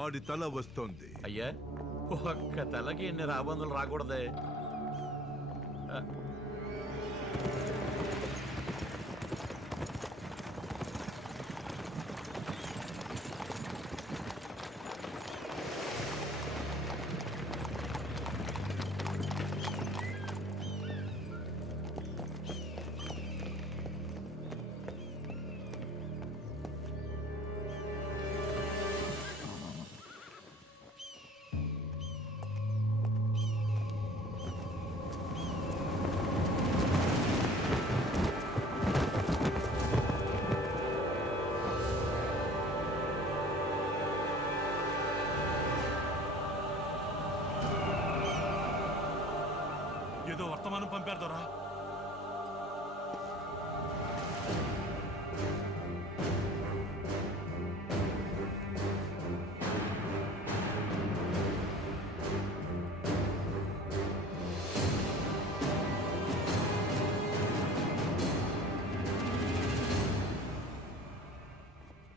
వాడి తల వస్తోంది. అయ్యా, ఒక్క తలకి ఎన్ని రాబందులు రాకూడదే. ఏదో వర్తమానం పంపారు దొరా.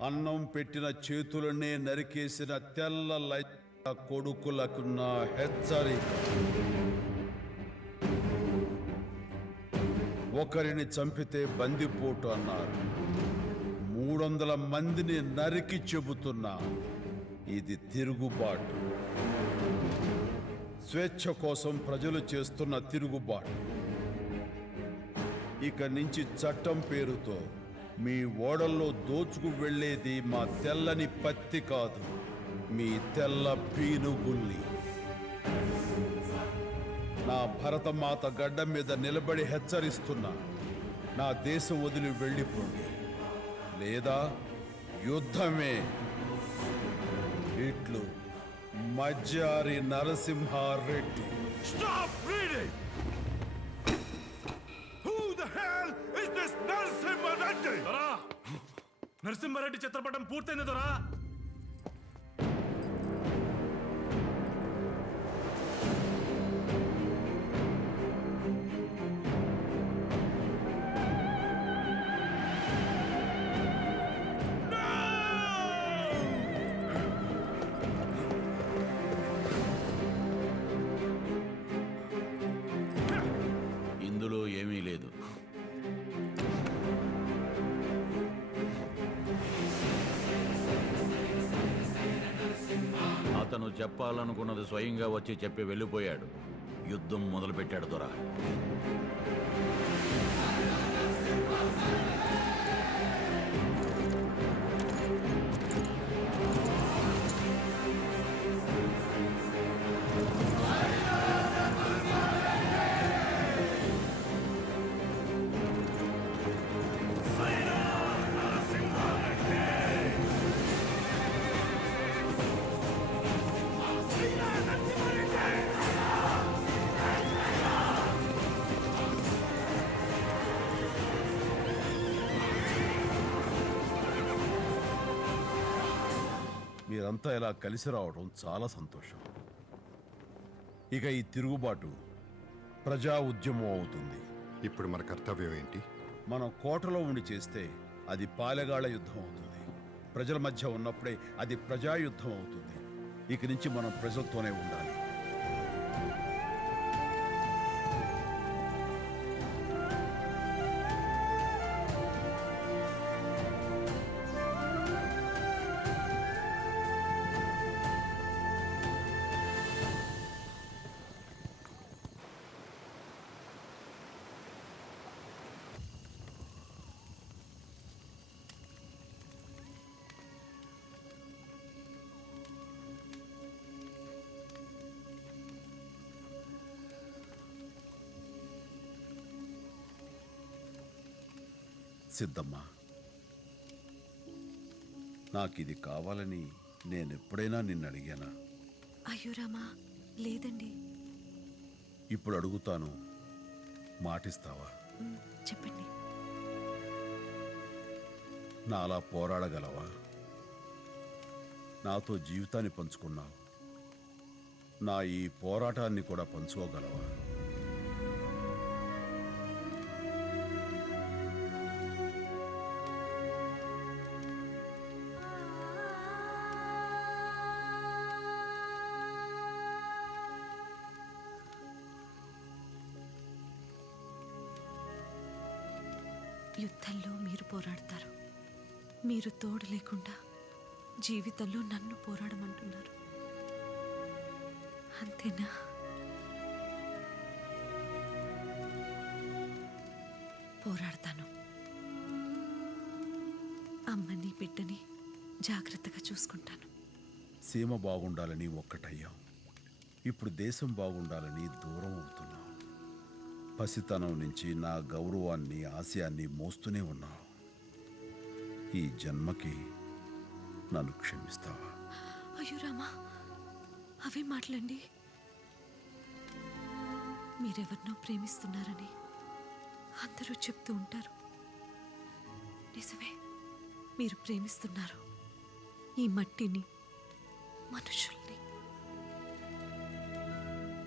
అన్నం పెట్టిన చేతులనే నరికేసిన తెల్ల లైట్ల కొడుకులకున్న హెచ్చరిక. ఒకరిని చంపితే బందిపోటు అన్నారు. 300 మందిని నరికి చెబుతున్నా ఇది తిరుగుబాటు. స్వేచ్ఛ కోసం ప్రజలు చేస్తున్న తిరుగుబాటు. ఇక నుంచి చట్టం పేరుతో మీ ఓడల్లో దోచుకు వెళ్ళేది మా తెల్లని పత్తి కాదు, మీ తెల్ల పీనుగుల్ని. నా భరతమాత గడ్డ మీద నిలబడి హెచ్చరిస్తున్నా, నా దేశం వదిలి వెళ్ళిపోండి, లేదా యుద్ధమే. ఇట్లు మజ్జారి Narasimha Reddy. Stop reading! Who the hell is this Narasimha-Reddy? దొరా, నరసింహారెడ్డి చిత్రపటం పూర్తయింది దొరా. ఇందులో ఏమీ లేదు. అతను చెప్పాలనుకున్నది స్వయంగా వచ్చి చెప్పి వెళ్ళిపోయాడు. యుద్ధం మొదలుపెట్టాడు దొర. మీరంతా ఇలా కలిసి రావడం చాలా సంతోషం. ఇక ఈ తిరుగుబాటు ప్రజా ఉద్యమం అవుతుంది. ఇప్పుడు మన కర్తవ్యం ఏంటి? మనం కోటలో ఉండి చేస్తే అది పాలెగాళ్ల యుద్ధం అవుతుంది. ప్రజల మధ్య ఉన్నప్పుడే అది ప్రజాయుద్ధం అవుతుంది. ఇక నుంచి మనం ప్రజలతోనే ఉండాలి. సిద్ధమ్మా, నాకిది కావాలని నేనెప్పుడైనా నిన్ను అడిగానా? అయ్యో రామా, లేదండి. ఇప్పుడు అడుగుతాను, మాటిస్తావా? చెప్పండి. నాలా పోరాడగలవా? నాతో జీవితాన్ని పంచుకున్నావు, నా ఈ పోరాటాన్ని కూడా పంచుకోగలవా? యుద్ధంలో మీరు పోరాడతారు. మీరు తోడు లేకుండా జీవితంలో నన్ను పోరాడమంటున్నారు. అంతేనా? పోరాడతాను. అమ్మని బిడ్డని జాగ్రత్తగా చూసుకుంటాను. సీమ బాగుండాలని ఒక్కటయ్యాం. ఇప్పుడు దేశం బాగుండాలని దూరం అవుతున్నాం. పసితనం నుంచి నా గౌరవాన్ని ఆశయాన్ని మోస్తూనే ఉన్నావు. ఈ జన్మకి నన్ను క్షమిస్తావా? అయ్యో రామా, అవే మాటలండి. మీరెవరినో ప్రేమిస్తున్నారని అందరూ చెప్తూ ఉంటారు. నిజమే, మీరు ప్రేమిస్తున్నారు ఈ మట్టిని, మనుషుల్ని.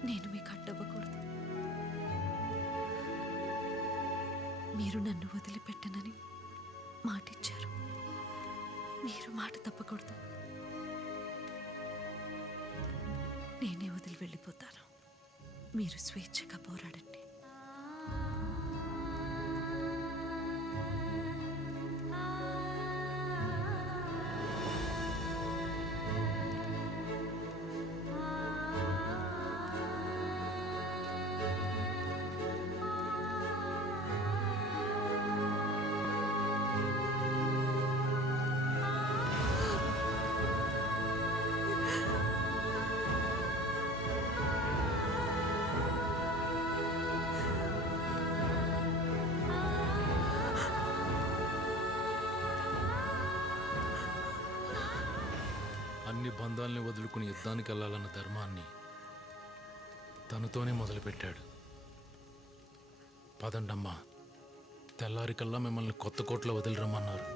నేను మీకు అడ్డవ్వకూడదు. మీరు నన్ను వదిలిపెట్టనని మాటిచ్చారు. మీరు మాట తప్పకూడదు. నేనే వదిలి వెళ్ళిపోతాను. మీరు స్వేచ్ఛగా పోరాడండి. అన్ని బంధాల్ని వదులుకుని యుద్ధానికి వెళ్ళాలన్న ధర్మాన్ని తనతోనే మొదలుపెట్టాడు. పదండమ్మా, తెల్లారికల్లా మిమ్మల్ని కొత్త కోట్లో వదిలిరమ్మన్నారు.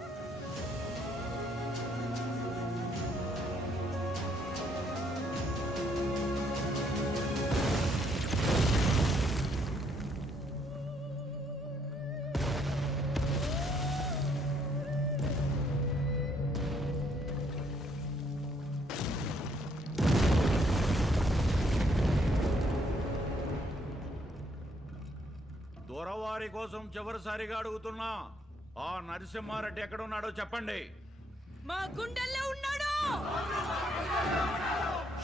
దొరవారి కోసం చివరిసారిగా అడుగుతున్నా, ఆ నరసింహారెడ్డి ఎక్కడున్నాడో చెప్పండి. మా గుండెల్లో ఉన్నాడు.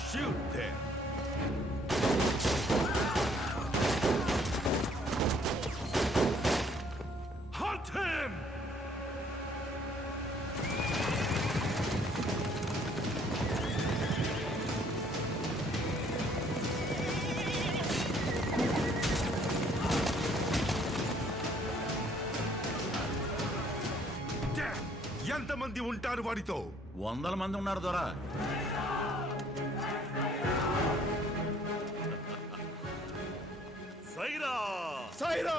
Shoot them! Hunt him! ఎంతమంది ఉంటారు వాడితో? 100 మంది ఉన్నారు దొర. సైరా! సైరా!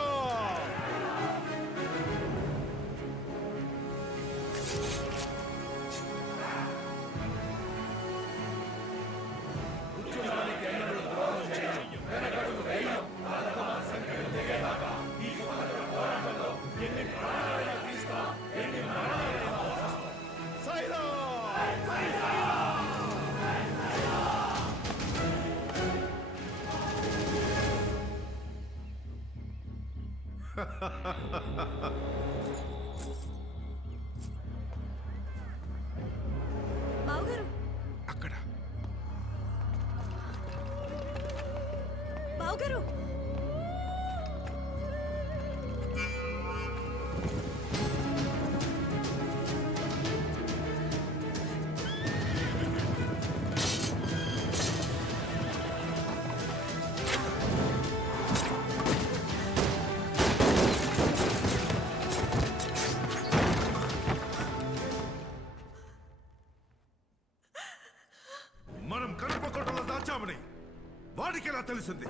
బావగారు, అక్కడ బావగారు. మనం కడపకోటలో దాచామని వాడికి ఎలా తెలిసింది?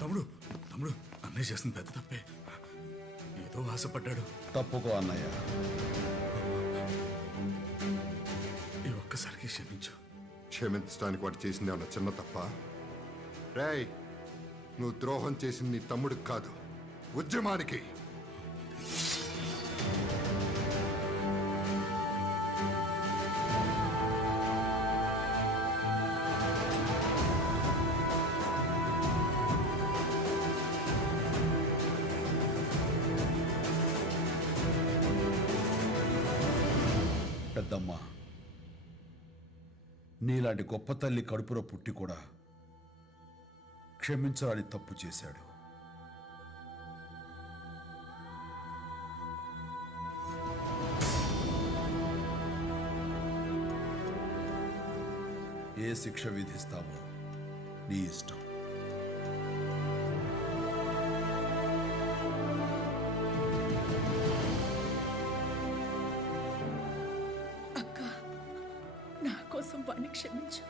తమ్ముడు తమ్ముడు అన్నయ్య చేసిన పెద్ద తప్పే. ఏదో ఆశపడ్డాడు. తప్పుకో అన్నయ్య. ఈ ఒక్కసారికి క్షమించు. క్షమించడానికి వాడు చేసింది ఏమన్నా చిన్న తప్ప? రేయ్, నువ్వు ద్రోహం చేసింది నీ తమ్ముడికి కాదు, ఉద్యమానికి. పెద్దమ్మ, నీలాంటి గొప్ప తల్లి కడుపులో పుట్టి కూడా క్షమించాలని తప్పు చేశాడు. ఏ శిక్ష విధిస్తావో నీ ఇష్టం. అక్క, నా కోసం వాణ్ణి క్షమించు.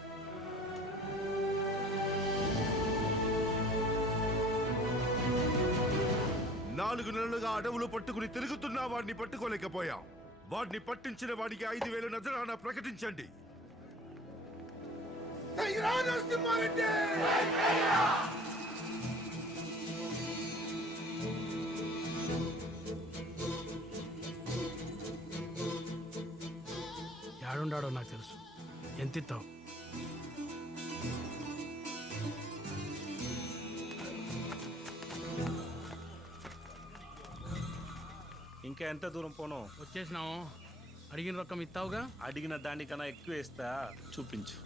నాలుగు నెలలుగా అడవులు పట్టుకుని తిరుగుతున్నా వాడిని పట్టుకోలేకపోయాం. వాడిని పట్టించిన వాడికి 5,000 నజరానా ప్రకటించండి. యాడుండాడో నాకు తెలుసు. ఎంత ఇస్తావు? ఇంకా ఎంత దూరం పోను? వచ్చేసినావు. అడిగిన రకం ఇస్తావుగా? అడిగిన దానికన్నా ఎక్కువ వేస్తా. చూపించు.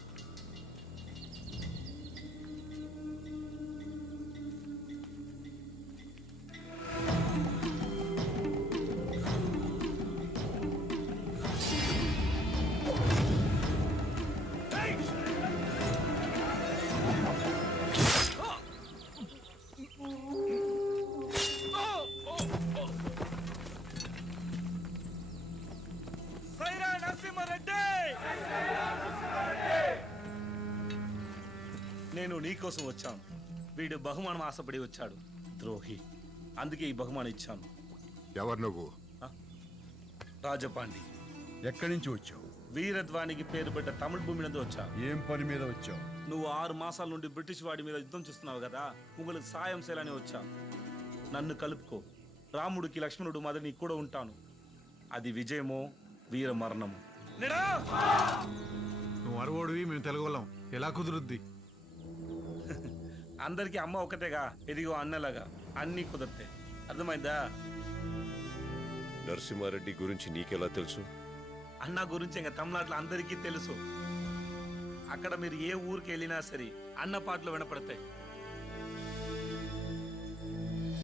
నేను నీకోసం వచ్చాను. వీడు బహుమానం ఆశపడి వచ్చాడు. ద్రోహి. అందుకే ఈ బహుమానం ఇచ్చాను. ఎవరు నువ్వు? రాజపాండి. ఎక్కడి నుంచి వచ్చావు? వీరధ్వానికి పేరు పెట్ట తమిళ భూమి నుండి వచ్చా. ఏం పని మీద వచ్చావు? నువ్వు 6 మాసాల నుండి బ్రిటిష్ వాడి మీద యుద్ధం చూస్తున్నావు కదా, உங்களுக்கு సాయం చేయాలని వచ్చా. నన్ను కలుపుకో. రాముడికి లక్ష్మణుడు మాదిరి నీకు కూడా ఉంటాను. అది విజయమో వీర మరణము. నువ్వు అరవోడివి, మేము తెలుగులం. ఎలా కుదురుద్ది? అందరికీ అమ్మ ఒకటేగా, ఎదిగో అన్నలాగా. అన్నీ కుదిరితే. అర్థమైందా? నరసింహారెడ్డి గురించి నీకెలా తెలుసు? అన్న గురించి ఇంకా తమిళనాడులో అందరికీ తెలుసు. అక్కడ మీరు ఏ ఊరికి వెళ్ళినా సరే అన్న పాటలు వినపడతాయి.